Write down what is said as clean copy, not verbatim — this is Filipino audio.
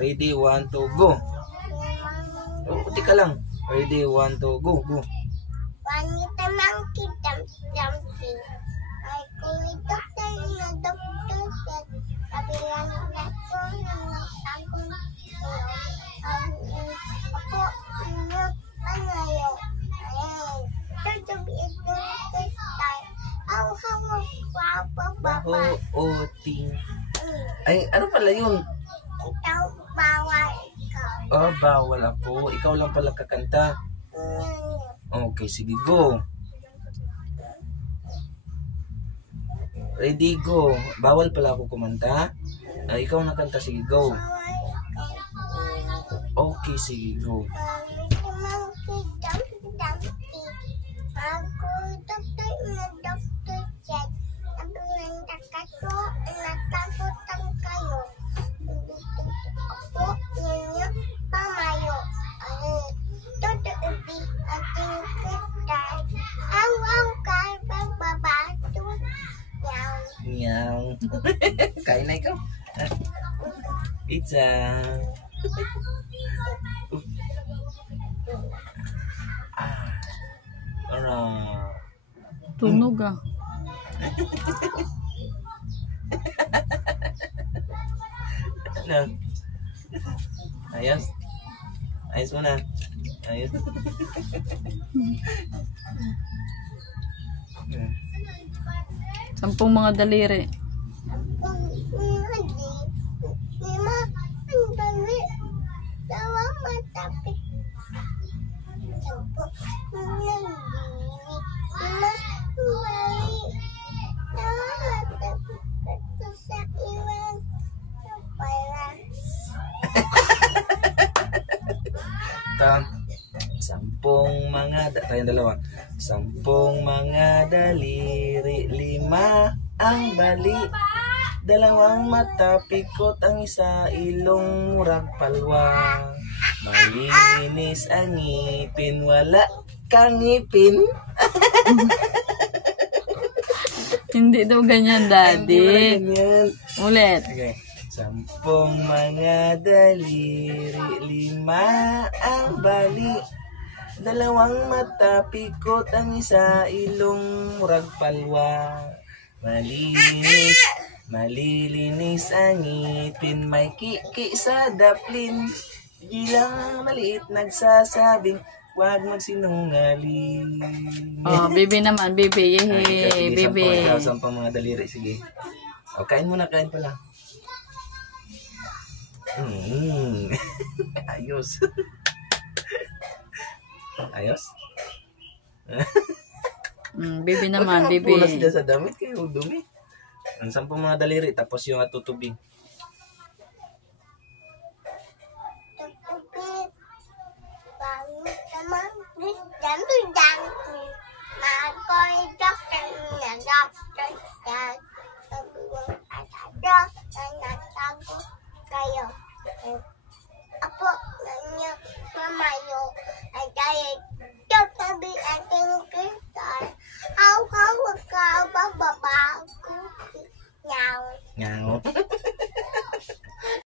Ready, 1, 2, go. Oh, puti ka lang. Ready, 1, 2, go, go. One little monkey jumping. I go to doctor and the doctor said, "Kabilang na po ng tagong ako inyo panayo." Tutubi ito style. How Baho, oting. Ay, ano pala yun? Ikaw bawal ikaw. Oh, bawal ako. Ikaw lang pala kakanta. Okay, sige, go. Ready, go. Bawal pala ako kumanta. Ikaw nakanta, sige, go. Okay, sige, go. Yang. Kain na ikaw. Pizza. Tunog ah. Ano? Ayos? Ayos mo na? Ayos? Sampung mga daliri. Sampung mga tayong dalawa. Sampung mga daliri, 5 ang bali, 2 mata pikot, ang isa ilong murag palwa. Malinis ang ngipin, wala kang ngipin. Hindi daw ganyan, daddy. Ganyan. Ulit. Okay. Sampung mga daliri, 5 ang bali, 2 mata pikot, ang isa ilong murag palwa. Malilinis ang ngipin, may kiki sa daplin. Gilang maliit nagsasabing, huwag magsinungaling. Oh, bibi naman, bibi. Yehey, bibi. Sampung mga daliri, sige. O, kain muna, kain pala. Ayos. Ayos? Bibi naman, bibi. Punas niya sa damit kayo, dumi. Ang 10 mga daliri, tapos yung atutubing.